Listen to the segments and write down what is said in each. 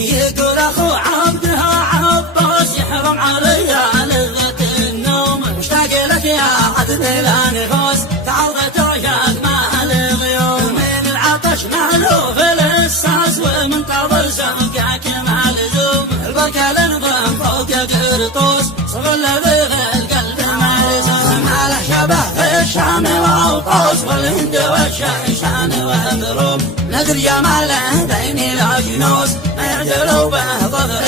يقول اخو عبدها عباس يحرم علي لذة النوم، مشتاق لك يا عذب الانفاس تعرضت عشاق مع الغيوم، من العطش مالوف الاساس ومنتظر سمكك مع لزوم، البركة لنظام فوق قرطوس صغر لذيذ القلب مرسوم، على شبه في الشام واوطاس والهند والشيشان والروم، ندري جماله بين الاجنوس ما يعدلوا به ظهره،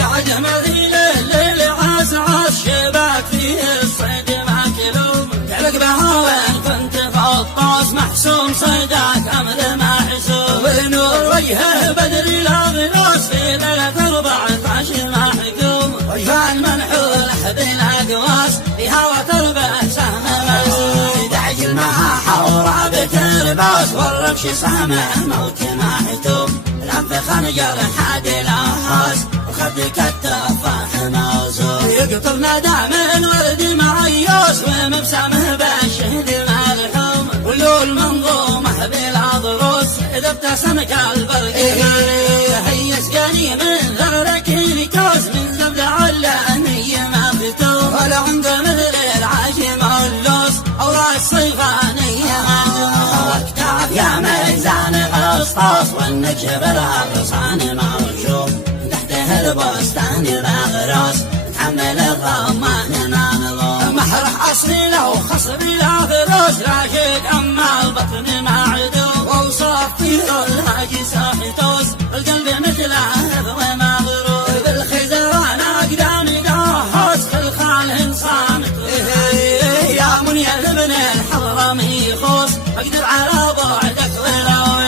يعجم ذيل الليل عاس عاس شباك فيه الصيد ماكلوم، تعلق بها وين كنت فطاس محسوم صيدك امر ما حسوم، ونور وجهه بدري الاغلاس في ليله 14 ما حكوم، وجفان منحول بلا قواس فيها وتربه سهم مسوم، دعج معها حورة بترباس والرمش سامع موت ما حتوم، الأنف خنجر حاد الأنفاس وخدك التفاح موزون، يقطر ندى من ورد معيوس ومبسمه بالشهد ملحوم، ولول منظومه بلا ضروس إذا ابتسم كالبرق هي سقاني من ذرك الكوس، من زبد علاني ما فتوم، ولا عنده مثل العاجم اللوس أو راس صيفاني واكتاف يا ميزان غسطاس، والنجب الغصان مرشوم تحته البستان الأغراس تحمل الرمان منظوم، محرح أصلي لو خصب لا فروس راشق أما البطن معدوم، ووصف فيه الهاجي ساحتوس القلب مثل هذا مغروب، بالخزران أقدامي قاهوس خلخال صامت يا منيا ابن الحضرمي خوص اقدر على بعدك ولو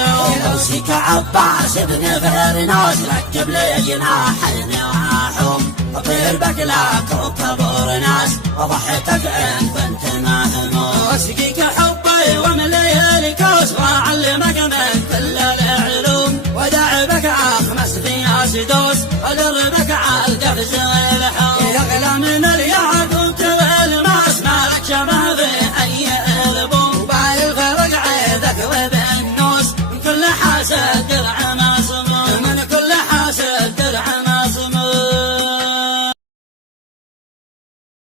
يوصيك عباس ابن فرناس ركب لي جناح النواحوم، اطير بك لك وكبر ناس وضحتك ان كنت مهموم، اسقيك حبي واملي الكوس واعلمك من كل العلوم، ودعبك اخمس في اسدوس ودربك على القفز والحوم.